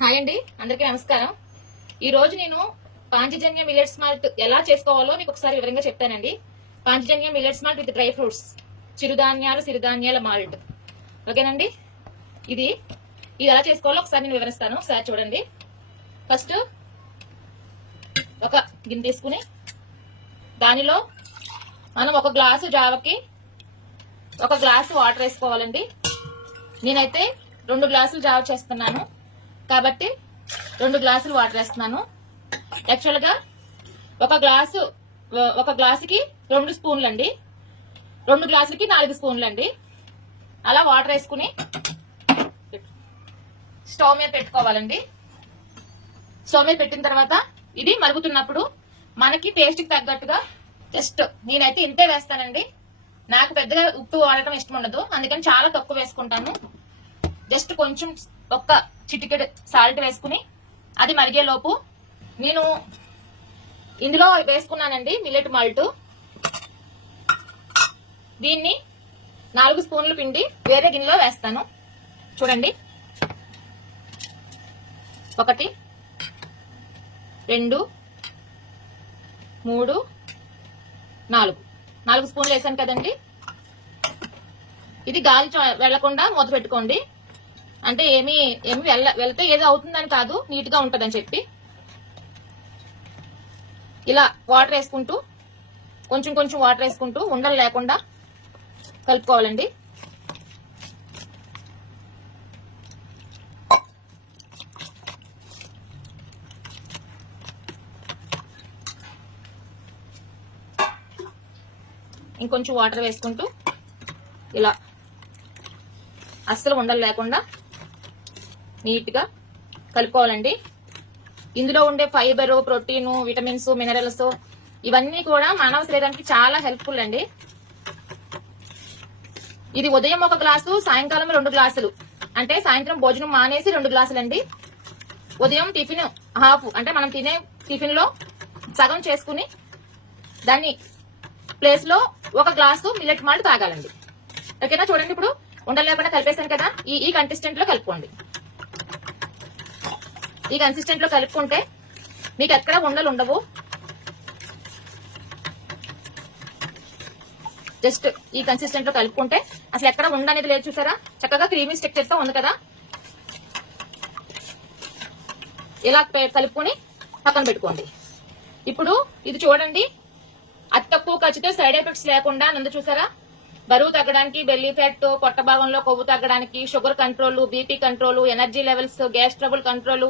Hi అండి, అందరికీ నమస్కారం. ఈ రోజు నేను పాంచజన్య మిల్లెట్స్ మాల్ట్ ఎలా చేసుకోవాలో మీకు ఒకసారి వివరంగా చెప్తానండి. Panchajanya millets malt with dry fruits, చిరుధాన్యాలు సిరిధాన్యాల మాల్ట్. ఓకేనండి, ఇది ఎలా చేసుకోవాలో ఒకసారి నేను వివరిస్తాను. ఒకసారి చూడండి. ఫస్ట్ ఒక గిన్నె తీసుకుని దానిలో మనం ఒక గ్లాసు జావకి ఒక గ్లాసు వాటర్ వేసుకోవాలండి. నేనైతే 2 గ్లాసులు జావ చేస్తున్నాను కాబట్టి 2 గ్లాసులు వాటర్ వేస్తున్నాను. యాక్చువల్ గా ఒక గ్లాసుకి 2 స్పూన్లు అండి, 2 గ్లాసులకి 4 స్పూన్లు అండి. అలా వాటర్ వేసుకుని స్టవ్ మీద పెట్టుకోవాలండి. స్టవ్ మీద పెట్టిన తర్వాత ఇది మరుగుతున్నప్పుడు మనకి టేస్ట్ కి తగ్గట్టుగా జస్ట్ నేనైతే ఇంతే వేస్తానండి. నాకు పెద్దగా ఉప్పు వాడటం ఇష్టం ఉండదు, అందుకని చాలా తక్కువ వేసుకుంటాను. జస్ట్ కొంచెం ఒక్క చిటికెడు సాల్ట్ వేసుకుని అది మరిగే లోపు నేను ఇందులో వేసుకున్నానండి మిల్లెట్ మాల్ట్. దీన్ని 4 స్పూన్లు పిండి వేరే గిన్నెలో వేస్తాను. చూడండి, 1 2 3 4 స్పూన్లు వేసాను కదండి. ఇది గాలి వెళ్లకుండా మూత పెట్టుకోండి. అంటే ఏమి వెళ్తే ఏదో అవుతుందని కాదు, నీట్ గా ఉంటదని చెప్పి. ఇలా వాటర్ వేసుకుంటూ కొంచెం కొంచెం వాటర్ వేసుకుంటూ ఉండలు లేకుండా కలుపుకోవాలండి. ఇంకొంచెం వాటర్ వేసుకుంటూ ఇలా అస్సలు ఉండలు లేకుండా నీట్ గా కలుపుకోవాలండి. ఇందులో ఉండే ఫైబర్, ప్రోటీన్, విటమిన్స్, మినరల్స్ ఇవన్నీ కూడా మానవ శరీరానికి చాలా హెల్ప్ఫుల్ అండి. ఇది ఉదయం 1 గ్లాసు, సాయంకాలం 2 గ్లాసులు. అంటే సాయంత్రం భోజనం మానేసి 2 గ్లాసులు అండి. ఉదయం టిఫిన్ హాఫ్, అంటే మనం తినే టిఫిన్ లో సగం చేసుకుని దాన్ని ప్లేస్ లో 1 గ్లాసు మిల్లెట్ మాల్ట్ తాగాలండి. ఓకేనా? చూడండి, ఇప్పుడు ఉండలు లేకుండా కలిపేశాను కదా. ఈ కన్సిస్టెంట్ లో కలుపుకోండి. ఈ కన్సిస్టెంట్ లో కలుపుకుంటే మీకు ఎక్కడ ఉండలు ఉండవు. జస్ట్ ఈ కన్సిస్టెంట్ లో కలుపుకుంటే అసలు ఎక్కడ ఉండనేది లేదు. చూసారా, చక్కగా క్రీమీ స్ట్రక్చర్ తో ఉంది కదా. ఇలా కలుపుకొని పక్కన పెట్టుకోండి. ఇప్పుడు ఇది చూడండి, అతి తక్కువ ఖర్చుతో సైడ్ ఎఫెక్ట్స్ లేకుండా నందు. చూసారా, బరువు తగ్గడానికి, బెల్లీ ఫ్యాట్, పొట్ట భాగంలో కొవ్వు తగ్గడానికి, sugar control, BP control, energy levels, gas trouble control,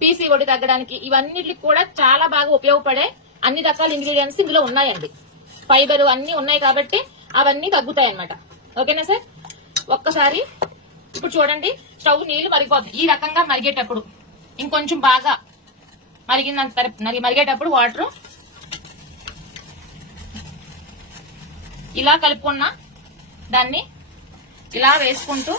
PCOD తగ్గడానికి ఇవన్నిటికి కూడా చాలా బాగా ఉపయోగపడే అన్ని రకాల ఇంగ్రీడియంట్స్ ఇందులో ఉన్నాయండి. ఫైబర్ అన్ని ఉన్నాయి కాబట్టి అవన్నీ తగ్గుతాయి అన్నమాట. ఓకేనా సార్? ఒక్కసారి ఇప్పుడు చూడండి, స్టవ్ నీళ్లు మరిగిపోతుంది. ఈ రకంగా మరిగేటప్పుడు ఇంకొంచెం బాగా మరిగేటప్పుడు వాటర్ ఇలా కలుపుకున్న దాన్ని ఇలా వేసుకుంటూ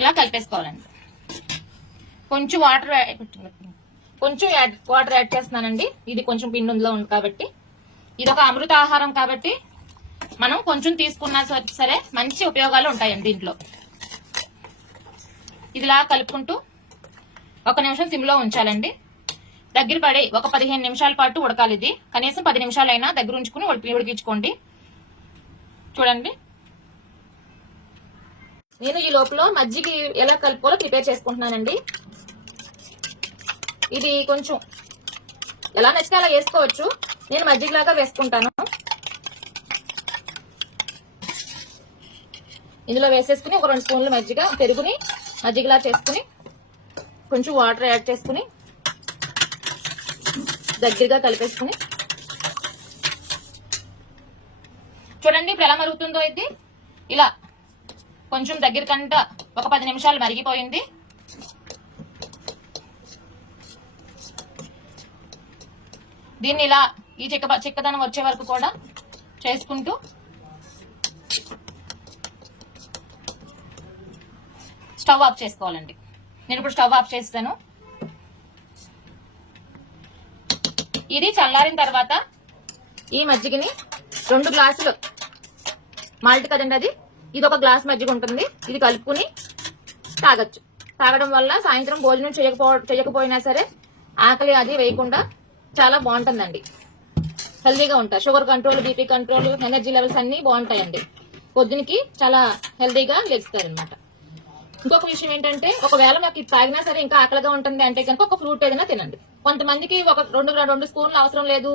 ఇలా కలిపేసుకోవాలండి. కొంచెం వాటర్ యాడ్ చేస్తున్నానండి. ఇది కొంచెం పిండిలో ఉంది కాబట్టి, ఇది ఒక అమృత ఆహారం కాబట్టి మనం కొంచెం తీసుకున్నా సరే మంచి ఉపయోగాలు ఉంటాయండి దీంట్లో. ఇదిలా కలుపుకుంటూ 1 నిమిషం సిమ్లో ఉంచాలండి. దగ్గర పడి ఒక 15 నిమిషాల పాటు ఉడకాలి. ఇది కనీసం 10 నిమిషాలైనా దగ్గర ఉంచుకుని ఉడికించుకోండి. చూడండి, నేను ఈ లోపల మజ్జిగ ఎలా కలుపుకోవాలో ప్రిపేర్ చేసుకుంటున్నానండి. ఇది కొంచెం ఎలా నచ్చితే అలా వేసుకోవచ్చు. నేను మజ్జిగలాగా వేసుకుంటాను. ఇందులో వేసేసుకుని ఒక 2 స్పూన్లు పెరుగుని మజ్జిగలా చేసుకుని కొంచెం వాటర్ యాడ్ చేసుకుని దగ్గరగా కలిపేసుకుని చూడండి, ఇప్పుడు ఎలా మరుగుతుందో. ఇది ఇలా కొంచెం దగ్గర కంట ఒక 10 నిమిషాలు మరిగిపోయింది. దీన్ని ఇలా ఈ చిక్కదనం వచ్చే వరకు కూడా చేసుకుంటూ స్టవ్ ఆఫ్ చేసుకోవాలండి. నేను ఇప్పుడు స్టవ్ ఆఫ్ చేస్తాను. ఇది చల్లారిన తర్వాత ఈ మజ్జిగని 2 గ్లాసులు మాల్ట్ కదండి, అది ఇది ఒక గ్లాస్ మజ్జిగ ఉంటుంది. ఇది కలుపుకుని తాగొచ్చు. తాగడం వల్ల సాయంత్రం భోజనం చేయకపోయినా సరే ఆకలి అది వేయకుండా చాలా బాగుంటుందండి. హెల్దీగా ఉంటారు. Sugar control, BP control, energy levels అన్ని బాగుంటాయండి. పొద్దునకి చాలా హెల్దీగా లెగుస్తారు అనమాట. ఇంకొక విషయం ఏంటంటే, ఒకవేళ మాకు ఇది తాగినా సరే ఇంకా ఆకలిగా ఉంటుంది అంటే కనుక ఒక ఫ్రూట్ ఏదైనా తినండి. కొంతమందికి ఒక రెండు స్పూన్లు అవసరం లేదు,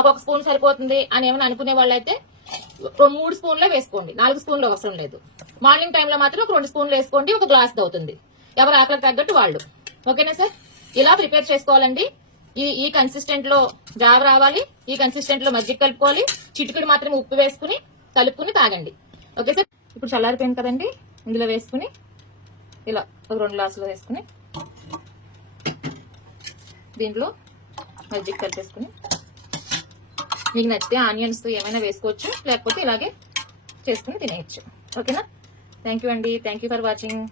ఒక స్పూన్ సరిపోతుంది అని ఏమైనా అనుకునే వాళ్ళైతే 3 స్పూన్లే వేసుకోండి, 4 స్పూన్లు అవసరం లేదు. మార్నింగ్ టైంలో మాత్రం ఒక 2 స్పూన్లు వేసుకోండి, ఒక గ్లాస్ అవుతుంది. ఎవరు ఆకలికి తగ్గట్టు వాళ్ళు. ఓకేనా సార్? ఇలా ప్రిపేర్ చేసుకోవాలండి. ఈ కన్సిస్టెంట్ లో జావ రావాలి, ఈ కన్సిస్టెంట్ లో మజ్జిగ కలుపుకోవాలి, చిటికెడు మాత్రం ఉప్పు వేసుకుని కలుపుకుని తాగండి. Okay sir? ఇప్పుడు చల్లారిపోయింది కదండి, ఇందులో వేసుకుని ఇలా ఒక 2 గ్లాసులు వేసుకుని దీంట్లో మజ్జిగ కలిపేసుకుని, మీకు నచ్చితే ఆనియన్స్ ఏమైనా వేసుకోవచ్చు, లేకపోతే ఇలాగే చేసుకుని తినేయచ్చు. ఓకేనా? థ్యాంక్ యూ అండి. Thank you for watching.